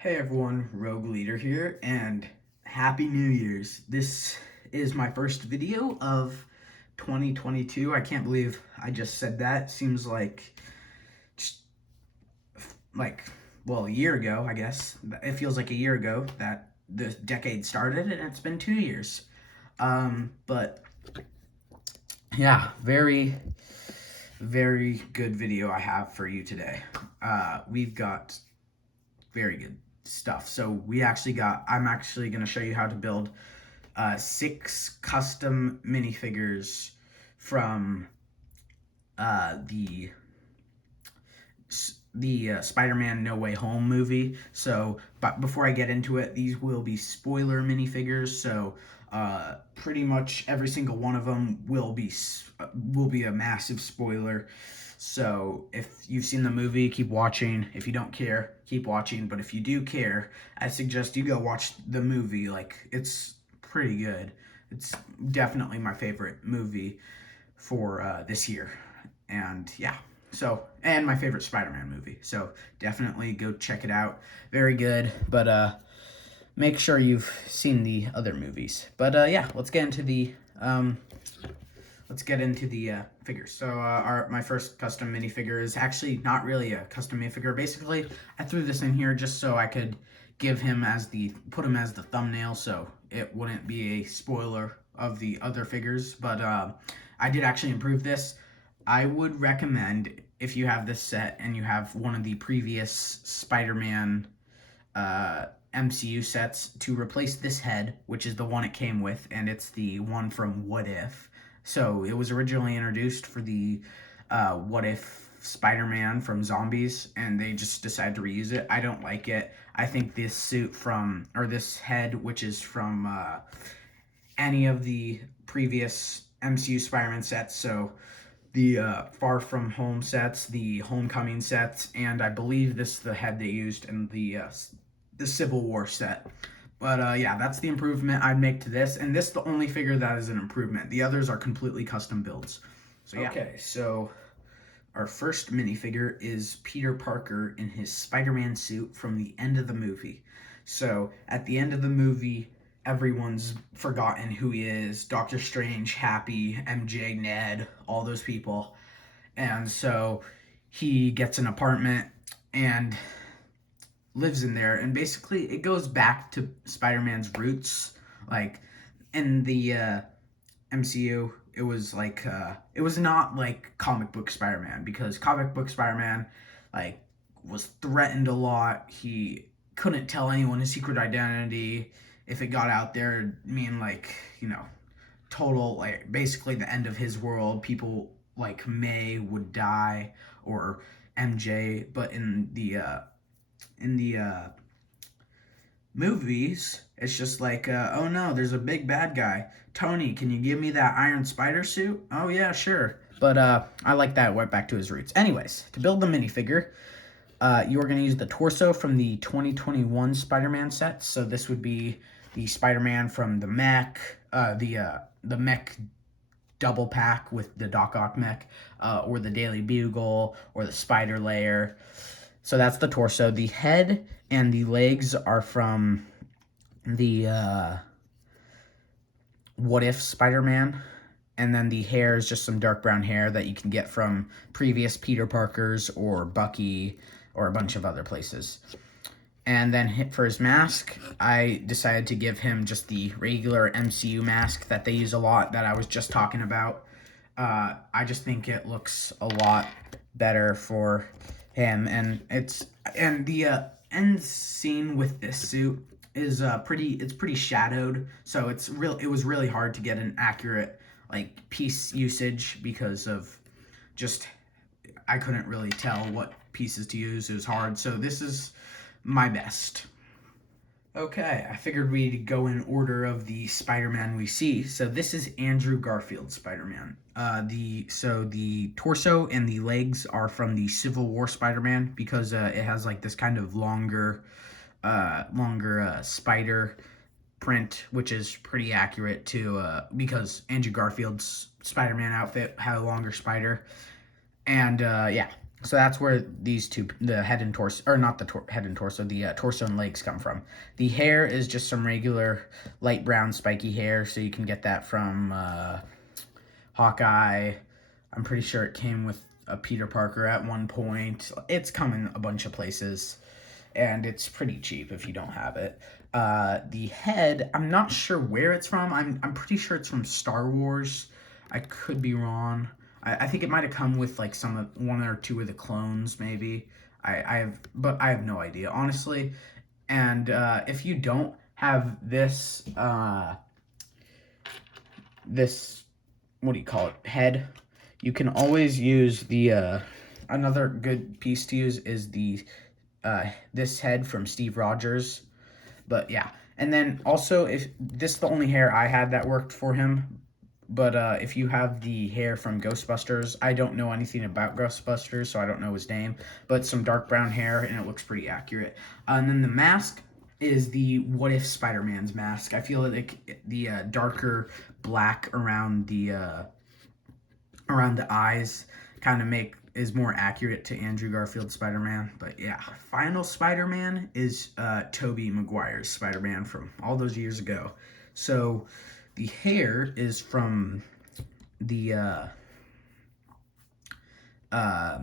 Hey everyone, Rogue Leader here, and Happy New Year's. This is my first video of 2022. I can't believe I just said that. Seems just like, well, a year ago, I guess. It feels like a year ago that the decade started, and it's been 2 years. But yeah, very good video I have for you today. We've got very good stuff. So I'm actually going to show you how to build 6 custom minifigures from the Spider-Man No Way Home movie. So, but before I get into it, these will be spoiler minifigures. So, pretty much every single one of them will be a massive spoiler. So, if you've seen the movie, keep watching. If you don't care, keep watching. But if you do care, I suggest you go watch the movie. Like, it's pretty good. It's definitely my favorite movie for this year. And yeah. So, and my favorite Spider-Man movie. So, definitely go check it out. Very good, but make sure you've seen the other movies. But yeah, let's get into the figures. So, my first custom minifigure is actually not really a custom minifigure. Basically, I threw this in here just so I could put him as the thumbnail, so it wouldn't be a spoiler of the other figures. But I did actually improve this. I would recommend, if you have this set and you have one of the previous Spider-Man MCU sets, to replace this head, which is the one it came with, and it's the one from What If. So it was originally introduced for the What If Spider-Man from Zombies, and they just decided to reuse it. I don't like it. I think this head, which is from any of the previous MCU Spider-Man sets, so the Far From Home sets, the Homecoming sets, and I believe this is the head they used in the Civil War set. But yeah, that's the improvement I'd make to this, and this is the only figure that is an improvement. The others are completely custom builds. So yeah. Okay, so our first minifigure is Peter Parker in his Spider-Man suit from the end of the movie. So at the end of the movie, everyone's forgotten who he is. Doctor Strange, Happy, MJ, Ned, all those people. And so he gets an apartment and lives in there. And basically it goes back to Spider-Man's roots. Like in the MCU, it was it was not like comic book Spider-Man, because comic book Spider-Man was threatened a lot. He couldn't tell anyone his secret identity. If it got out there, it'd mean total, basically the end of his world. People like May would die, or MJ. But in the movies, it's just oh no, there's a big bad guy. Tony, can you give me that Iron Spider suit? Oh yeah, sure. But I like that. Went back to his roots. Anyways, to build the minifigure, you are going to use the torso from the 2021 Spider-Man set. So this would be the Spider-Man from the mech, the mech double pack with the Doc Ock mech, or the Daily Bugle, or the Spider Layer. So that's the torso. The head and the legs are from the What If Spider-Man. And then the hair is just some dark brown hair that you can get from previous Peter Parkers or Bucky or a bunch of other places. And then for his mask, I decided to give him just the regular MCU mask that they use a lot, that I was just talking about. I just think it looks a lot better for him, and the end scene with this suit is pretty shadowed, so it was really hard to get an accurate piece usage, because of just I couldn't really tell what pieces to use. It was hard, so this is my best. Okay, I figured we'd go in order of the Spider-Man we see. So this is Andrew Garfield Spider-Man. The torso and the legs are from the Civil War Spider-Man, because it has this kind of longer spider print, which is pretty accurate to because Andrew Garfield's Spider-Man outfit had a longer spider. And yeah, So that's where these two, the head and torso, or not the head and torso, the torso and legs come from. The hair is just some regular light brown spiky hair, so you can get that from Hawkeye. I'm pretty sure it came with a Peter Parker at one point. It's come in a bunch of places, and it's pretty cheap if you don't have it. The head, I'm not sure where it's from. I'm pretty sure it's from Star Wars. I could be wrong. I think it might have come with like one or two of the clones, maybe. But I have no idea, honestly. And if you don't have this, what do you call it, head, you can always use the another good piece to use is the this head from Steve Rogers. But yeah, and then also, if this is the only hair I had that worked for him. But if you have the hair from Ghostbusters, I don't know anything about Ghostbusters, so I don't know his name, but some dark brown hair, and it looks pretty accurate. And then the mask is the What If Spider-Man's mask. I feel like the darker black around the eyes kind of is more accurate to Andrew Garfield's Spider-Man. But yeah, final Spider-Man is Toby Maguire's Spider-Man from all those years ago. So the hair is from the I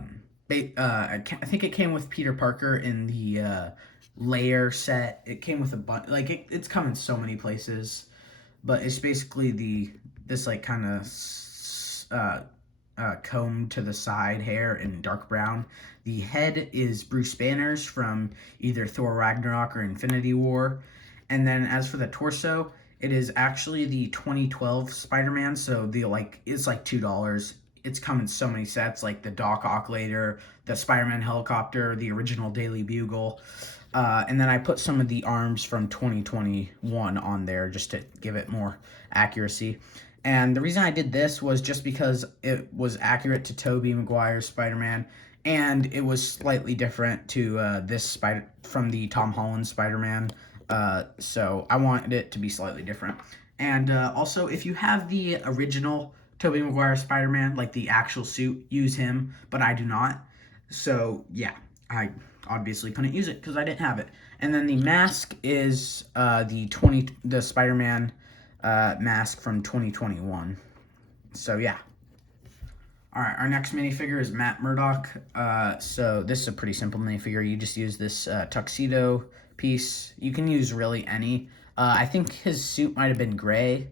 think it came with Peter Parker in the layer set. It came with a bunch, like it's come in so many places, but it's basically this like kind of comb to the side hair in dark brown. The head is Bruce Banner's from either Thor Ragnarok or Infinity War. And then as for the torso, it is actually the 2012 Spider-Man, so it's like $2. It's come in so many sets, like the Doc Ock later, the Spider-Man helicopter, the original Daily Bugle. And then I put some of the arms from 2021 on there just to give it more accuracy. And the reason I did this was just because it was accurate to Tobey Maguire's Spider-Man, and it was slightly different to from the Tom Holland Spider-Man. So I wanted it to be slightly different. And also, if you have the original Tobey Maguire Spider-Man, like the actual suit, use him, but I do not. So yeah, I obviously couldn't use it because I didn't have it. And then the mask is the Spider-Man mask from 2021. So yeah. All right, our next minifigure is Matt Murdock. So this is a pretty simple minifigure. You just use this tuxedo piece. You can use really any. I think his suit might have been gray,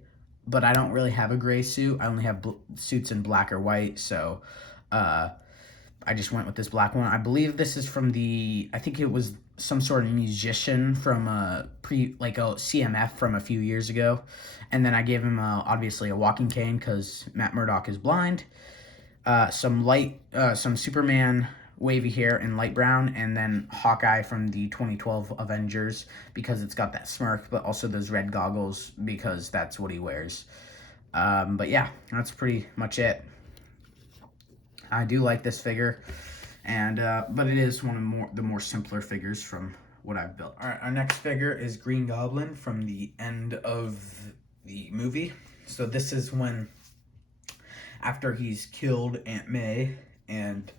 but I don't really have a gray suit. I only have suits in black or white, so I just went with this black one. I believe this is from I think it was some sort of musician from a CMF from a few years ago. And then I gave him obviously a walking cane because Matt Murdock is blind. Some Superman wavy hair in light brown, and then Hawkeye from the 2012 Avengers because it's got that smirk, but also those red goggles because that's what he wears. But yeah, that's pretty much it. I do like this figure, and but it is one of the more simpler figures from what I've built. All right, our next figure is Green Goblin from the end of the movie. So this is after he's killed Aunt May and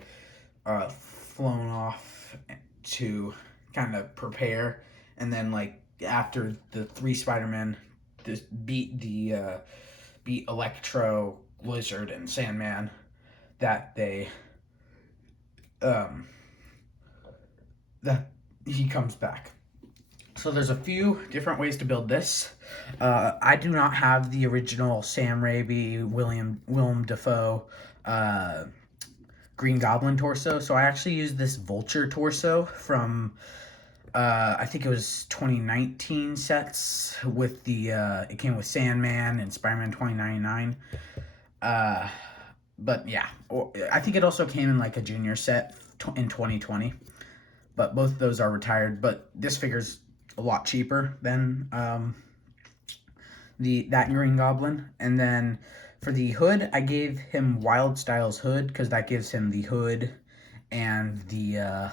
flown off to kind of prepare, and then like after the three Spider-Men just beat Electro, Lizard, and Sandman, that he comes back. So there's a few different ways to build this. I do not have the original Sam Raimi, Willem Dafoe, Green Goblin torso, so I actually used this Vulture torso from I think it was 2019 sets with it came with Sandman and Spider-Man 2099. But yeah, I think it also came in like a junior set in 2020. But both of those are retired. But this figure's a lot cheaper than that Green Goblin. And then for the hood, I gave him Wild Styles hood because that gives him the hood and the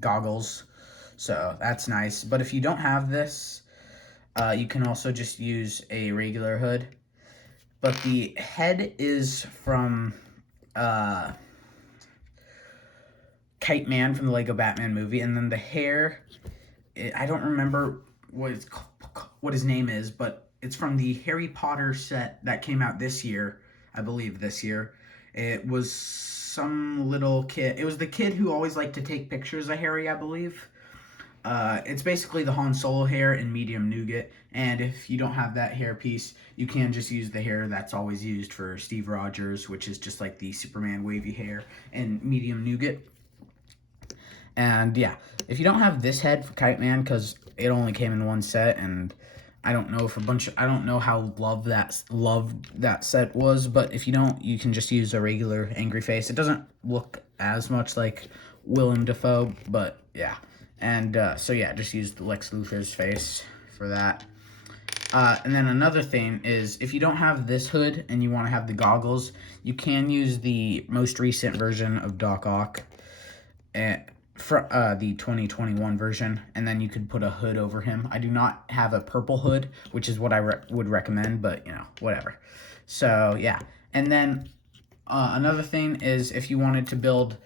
goggles. So that's nice. But if you don't have this, you can also just use a regular hood. But the head is from Kite Man from the Lego Batman movie, and then the hair, I don't remember what his name is, but it's from the Harry Potter set that came out this year, I believe this year. It was some little kid. It was the kid who always liked to take pictures of Harry, I believe. It's basically the Han Solo hair in medium nougat, and if you don't have that hair piece, you can just use the hair that's always used for Steve Rogers, which is just like the Superman wavy hair in medium nougat. And yeah, if you don't have this head for Kite Man, because it only came in one set, and I don't know if I don't know how loved that set was, but if you don't, you can just use a regular angry face. It doesn't look as much like Willem Dafoe, but yeah. And so yeah, just use Lex Luthor's face for that. And then another thing is, if you don't have this hood and you want to have the goggles, you can use the most recent version of Doc Ock, for the 2021 version, and then you could put a hood over him. I do not have a purple hood, which is what I would recommend, but you know, whatever. So yeah, and then another thing is, if you wanted to build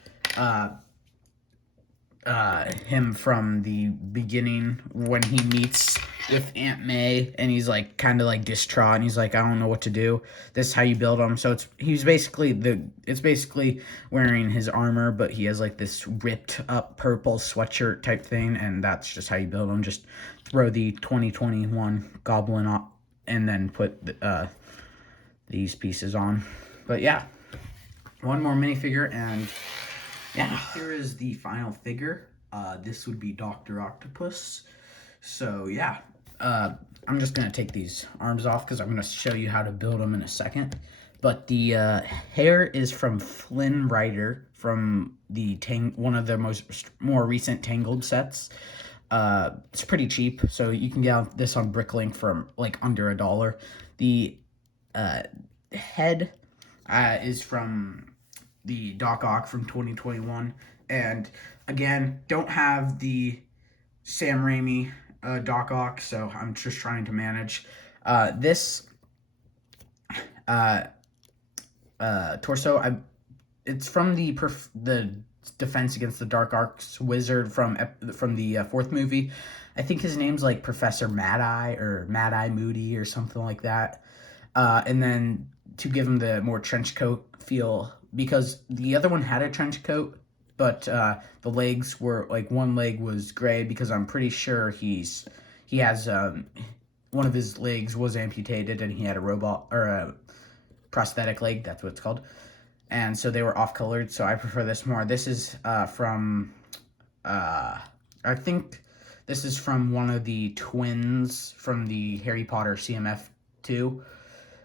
him from the beginning when he meets with Aunt May and he's like kind of like distraught and he's like, I don't know what to do. This is how you build him. So it's basically wearing his armor, but he has like this ripped up purple sweatshirt type thing, and that's just how you build him. Just throw the 2021 Goblin up and then put these pieces on. But yeah, one more minifigure, and yeah, here is the final figure. This would be Dr. Octopus. So yeah, I'm just going to take these arms off because I'm going to show you how to build them in a second. But the hair is from Flynn Rider from the one of the more recent Tangled sets. It's pretty cheap, so you can get this on Bricklink for like under $1. The head is from the Doc Ock from 2021, and again, don't have the Sam Raimi Doc Ock, so I'm just trying to manage this torso. It's from the Defense Against the Dark Arts wizard from the fourth movie. I think his name's like Professor Mad Eye or Mad Eye Moody or something like that. And then to give him the more trench coat feel, because the other one had a trench coat, but the legs were like, one leg was gray because I'm pretty sure he has one of his legs was amputated and he had a robot or a prosthetic leg. That's what it's called. And so they were off colored. So I prefer this more. This is from I think this is from one of the twins from the Harry Potter CMF 2.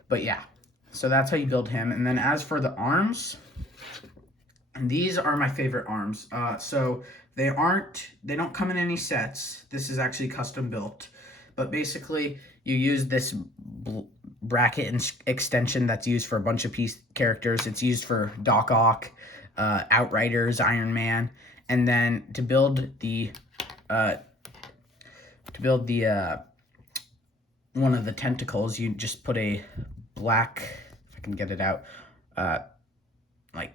But yeah, so that's how you build him. And then as for the arms, these are my favorite arms. So they don't come in any sets. This is actually custom built. But basically, you use this bracket and extension that's used for a bunch of characters. It's used for Doc Ock, Outriders, Iron Man, and then to build the one of the tentacles, you just put a black, if I can get it out, like,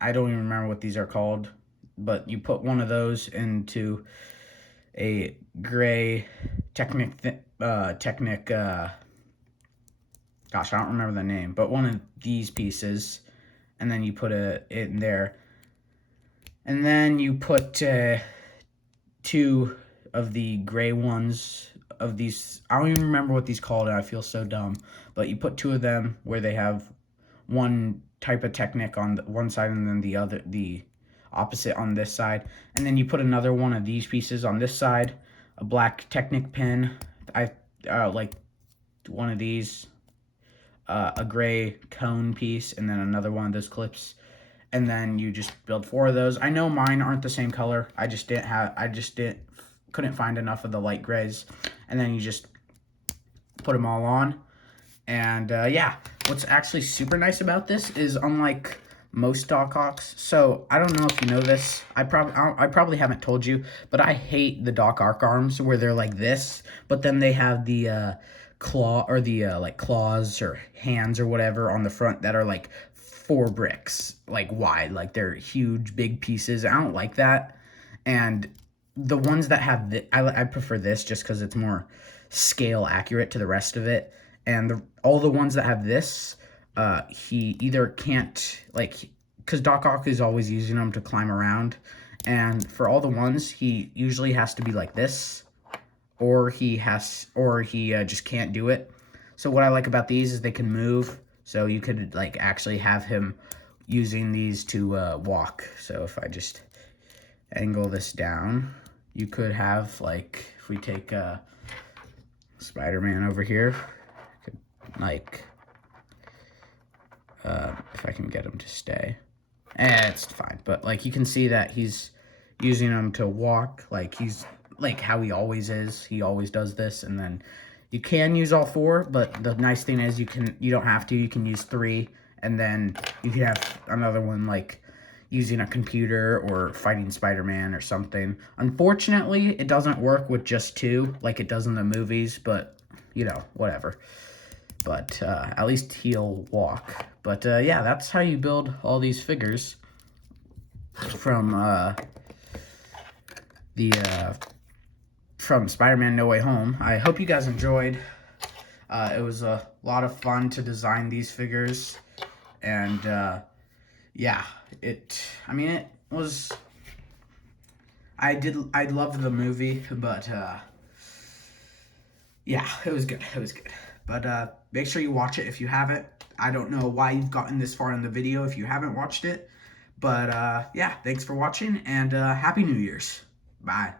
I don't even remember what these are called, but you put one of those into a gray Technic, gosh, I don't remember the name, but one of these pieces, and then you put it in there, and then you put two of the gray ones of these. I don't even remember what these called, and I feel so dumb, but you put two of them where they have one type of Technic on one side and then the opposite on this side, and then you put another one of these pieces on this side, a black Technic pin, I like one of these, a gray cone piece, and then another one of those clips, and then you just build 4 of those. I know mine aren't the same color. Couldn't find enough of the light grays, and then you just put them all on. And yeah, what's actually super nice about this is, unlike most Doc Ocks, so I don't know if you know this, I probably haven't told you, but I hate the Doc Ock arms where they're like this, but then they have the claw, or the like claws or hands or whatever on the front that are like 4 bricks like wide, like they're huge big pieces. I don't like that. And the ones that have I prefer this just because it's more scale accurate to the rest of it. And all the ones that have this, he either can't, like, because Doc Ock is always using them to climb around, and for all the ones, he usually has to be like this, or he just can't do it. So what I like about these is they can move, so you could like actually have him using these to walk. So if I just angle this down, you could have, like, if we take Spider-Man over here, like, if I can get him to stay, it's fine, but like you can see that he's using him to walk, like he's like how he always is. He always does this. And then you can use all 4, but the nice thing is you don't have to. You can use 3, and then you can have another one like using a computer or fighting Spider-Man or something. Unfortunately, it doesn't work with just 2 like it does in the movies, but you know, whatever. But at least he'll walk. But yeah, that's how you build all these figures from from Spider-Man No Way Home. I hope you guys enjoyed. It was a lot of fun to design these figures, and yeah, it was, I loved the movie, but yeah, it was good. But make sure you watch it if you haven't. I don't know why you've gotten this far in the video if you haven't watched it, but yeah, thanks for watching, and Happy New Year's. Bye.